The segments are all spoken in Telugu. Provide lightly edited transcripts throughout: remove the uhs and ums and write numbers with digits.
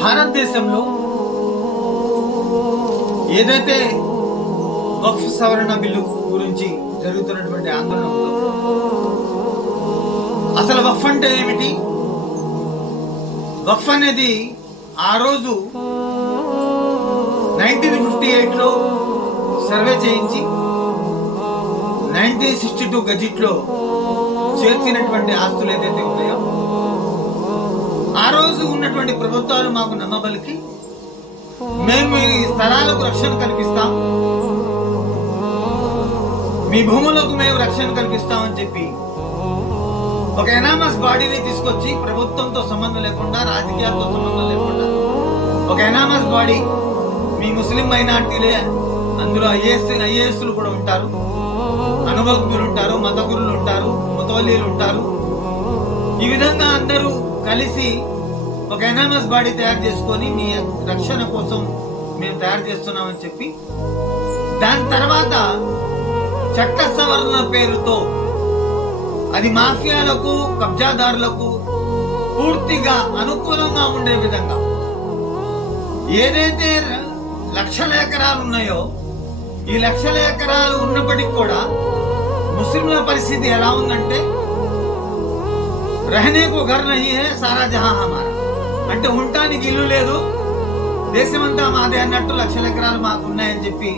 భారతదేశంలో ఏదైతే వక్ఫ్ సవరణ బిల్లు గురించి జరుగుతున్నటువంటి ఆందోళన ఉందో, అసలు వక్ఫ్ అంటే ఏమిటి? వక్ఫ్ అనేది ఆ రోజు 1958లో సర్వే చేయించి 1962 గజిట్లో చేర్చినటువంటి ఆస్తులు ఏదైతే ఉన్నాయో, ఆ రోజు ఉన్నటువంటి ప్రభుత్వాలు మాకు నమ్మబలికి మేము ఈ స్థలాలకు రక్షణ కల్పిస్తాం, మీ భూములకు మేము రక్షణ కల్పిస్తామని చెప్పి ఒక ఎనామస్ బాడీని తీసుకొచ్చి, ప్రభుత్వంతో సంబంధం లేకుండా, రాజకీయాలతో సంబంధం లేకుండా ఒక ఎనామస్ బాడీ, మీ ముస్లిం మైనార్టీలే అందులో ఐఏఎస్లు కూడా ఉంటారు, అనుభవజ్ఞులు ఉంటారు, మత గురులు ఉంటారు, ముతవల్లీలు ఉంటారు. ఈ విధంగా అందరూ కలిసి ఒక ఎనామస్ బాడీ తయారు చేసుకొని మీ రక్షణ కోసం మేము తయారు చేస్తున్నామని చెప్పి, దాని తర్వాత చట్ట సవరణ పేరుతో అది మాఫియాలకు, కబ్జాదారులకు పూర్తిగా అనుకూలంగా ఉండే విధంగా ఏదైతే లక్షల ఎకరాలు ఉన్నాయో, ఈ లక్షల ఎకరాలు ఉన్నప్పటికీ కూడా ముస్లింల పరిస్థితి ఎలా ఉందంటే, రహనే కో ఘర్ నహీ హై సారా జహాం హమారా, అంటే ఉండటానికి ఇల్లు లేదు, దేశమంతా మాదే అన్నట్టు లక్షల ఎకరాలు మాకు ఉన్నాయని చెప్పి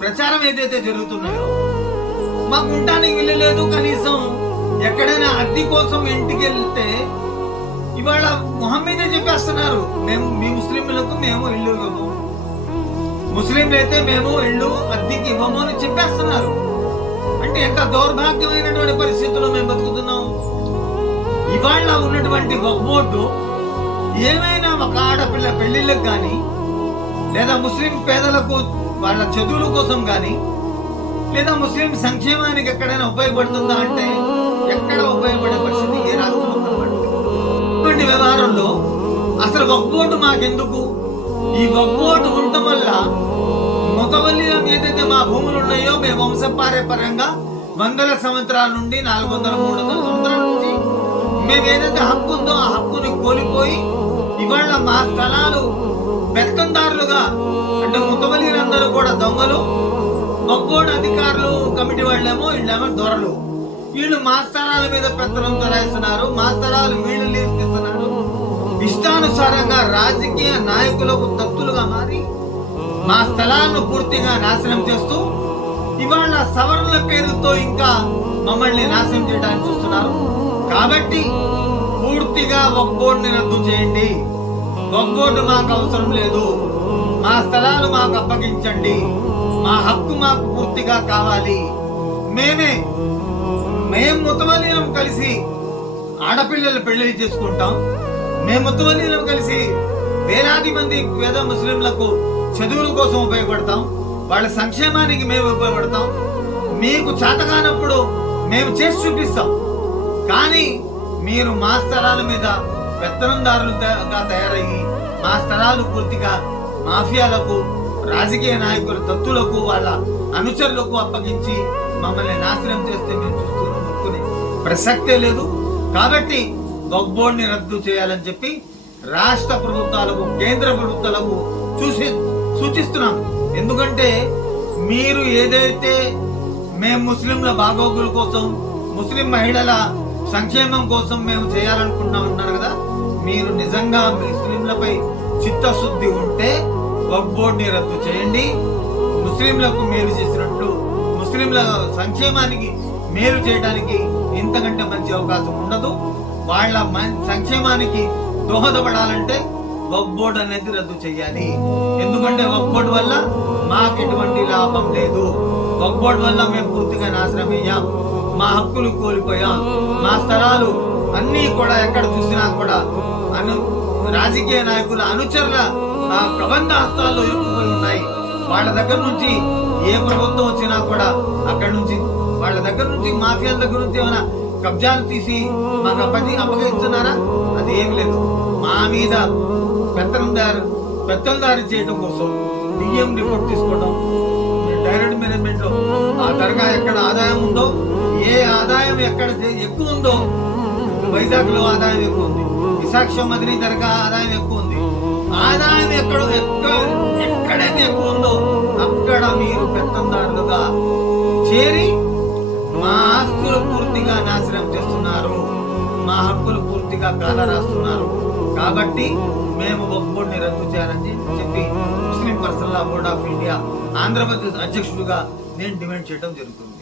ప్రచారం ఏదైతే జరుగుతున్నాయో, మాకు ఉండటానికి ఇల్లు లేదు, కనీసం ఎక్కడైనా అద్దె కోసం ఇంటికి వెళ్తే ఇవాళ మొహం మీదే చెప్పేస్తున్నారు, మేము మీ ముస్లింలకు మేము ఇల్లు ఇవ్వము, ముస్లింలు అయితే మేము ఇల్లు అద్దెకి ఇవ్వము అని చెప్పేస్తున్నారు. అంటే ఎంత దౌర్భాగ్యమైనటువంటి పరిస్థితుల్లో మేము బతుకుతున్నాం. ఇవాళ ఉన్నటువంటి వక్ఫ్ బోర్డు ఏమైనా ఒక ఆడపిల్ల పెళ్లిళ్ళకు కానీ, లేదా ముస్లిం పేదలకు వాళ్ళ చదువుల కోసం కానీ, లేదా ముస్లిం సంక్షేమానికి ఎక్కడైనా ఉపయోగపడుతుందా అంటే ఎక్కడ ఉపయోగపడే పరిస్థితి ఏ రాష్ట్రంలో ఇటువంటి వ్యవహారంలో అసలు వక్ఫ్ బోర్డు మాకెందుకు? ఈ వక్ఫ్ బోర్డు ఉండటం వల్ల ముతవల్లీలం ఏదైతే మా భూములు ఉన్నాయో, మేము వంశపారంపర్యంగా వందల సంవత్సరాల నుండి 400-300 సంవత్సరాల నుంచి మేము ఏదైతే హక్కు ఉందో ఆ హక్కుని కోల్పోయి ఇవాళ మా స్థలాలు పెత్తందారులుగా, అంటే ముతవల్లీలందరూ కూడా దొంగలు, వక్ఫ్ బోర్డు అధికారులు, కమిటీ వాళ్ళేమో వీళ్ళేమో దొరలు, వీళ్ళు మా స్థలాల మీద పెత్తనం తరాయిస్తున్నారు, మా స్థలాలు వీళ్ళు లీజుకిస్తున్నారు, ఇష్టానుసారంగా రాజకీయ నాయకులకు తత్తులుగా మారి మా స్థలాలను పూర్తిగా నాశనం చేస్తూ ఇవాళ సవరణల పేరుతో ఇంకా మమ్మల్ని నాశనం చేయడానికి చూస్తున్నారు. కాబట్టి పూర్తిగా వక్ఫ్ బోర్డుని రద్దు చేయండి, వక్ఫ్ బోర్డు మాకు అవసరం లేదు, మా స్థలాలు మాకు అప్పగించండి, మా హక్కు మాకు పూర్తిగా కావాలి, మేము ముతవల్లీలం కలిసి ఆడపిల్లలు పెళ్లి చేసుకుంటాం, మేము ముతవల్లీలం కలిసి వేలాది మంది పేద ముస్లింలకు చదువుల కోసం ఉపయోగపడతాం, వాళ్ళ సంక్షేమానికి మేము ఉపయోగపడతాం, మీకు చేతకానప్పుడు మేము చేసి చూపిస్తాం, కానీ మీరు మా స్థలాల మీద పెత్తనందారులుగా తయారయ్యి మా స్థలాలు పూర్తిగా మాఫియాలకు, రాజకీయ నాయకుల తత్తులకు, వాళ్ళ అనుచరులకు అప్పగించి మమ్మల్ని నాశనం చేస్తే మేము చూస్తున్న ప్రసక్తే లేదు. కాబట్టి వక్ఫ్ బోర్డుని రద్దు చేయాలని చెప్పి రాష్ట్ర ప్రభుత్వాలకు, కేంద్ర ప్రభుత్వాలకు సూచిస్తున్నాం. ఎందుకంటే మీరు ఏదైతే మేము ముస్లింల బాగోగుల కోసం, ముస్లిం మహిళల సంక్షేమం కోసం మేము చేయాలనుకుంటా ఉన్నారు కదా, మీరు నిజంగా ముస్లింలపై చిత్తశుద్ధి ఉంటే వక్ఫ్ బోర్డుని రద్దు చేయండి. ముస్లింలకు మేలు చేసినట్లు, ముస్లింల సంక్షేమానికి మేలు చేయడానికి ఇంతకంటే మంచి అవకాశం ఉండదు. వాళ్ళ సంక్షేమానికి దోహదపడాలంటే వక్ఫ్ బోర్డు అనేది రద్దు చేయాలి. ఎందుకంటే వక్ఫ్ బోర్డు వల్ల మాకు ఎటువంటి లాభం లేదు, వక్ఫ్ బోర్డు వల్ల మేము పూర్తిగా నాశనం అయ్యాం, మా హక్కులు కోల్పోయాం, మా స్థలాలు అన్నీ కూడా ఎక్కడ చూసినా కూడా రాజకీయ నాయకుల అనుచరుల ప్రబంధ హస్తాల్లో ఇరుక్కుపోయి ఉన్నాయి. వాళ్ళ దగ్గర నుంచి ఏ ప్రభుత్వం వచ్చినా కూడా అక్కడ నుంచి వాళ్ళ దగ్గర నుంచి, మాఫియాల దగ్గర నుంచి ఏమైనా కబ్జాలు తీసి మాకు అప్పగిస్తున్నారా? అది ఏం లేదు. మా మీద పెత్తనదారి చేయడం కోసం డిఎం రిపోర్ట్ తీసుకోవడం, డైరెక్ట్ మేనేజ్మెంట్ లో ఆ దర్గా ఎక్కడ ఆదాయం ఉందో, ఏ ఆదాయం ఎక్కడ ఎక్కువ ఉందో, వైజాగ్ లో ఆదాయం ఎక్కువ ఉంది, విశాఖ మదిని దర్గా ఆదాయం ఎక్కువ ఉంది, ఆ ఎక్కడైతే ఎక్కువ ఉందో అక్కడ మీరు పెత్తందారులుగా చేరి మా ఆస్తులు పూర్తిగా నాశనం చేస్తున్నారు, మా హక్కులు పూర్తిగా కాలరాస్తున్నారు. కాబట్టి మేము ఒక్కోడిని రద్దు చేయాలని చెప్పి ముస్లిం personal law board of India Andhra Pradesh అధ్యక్షుడిగా నేను డిమాండ్ చేయడం జరుగుతుంది.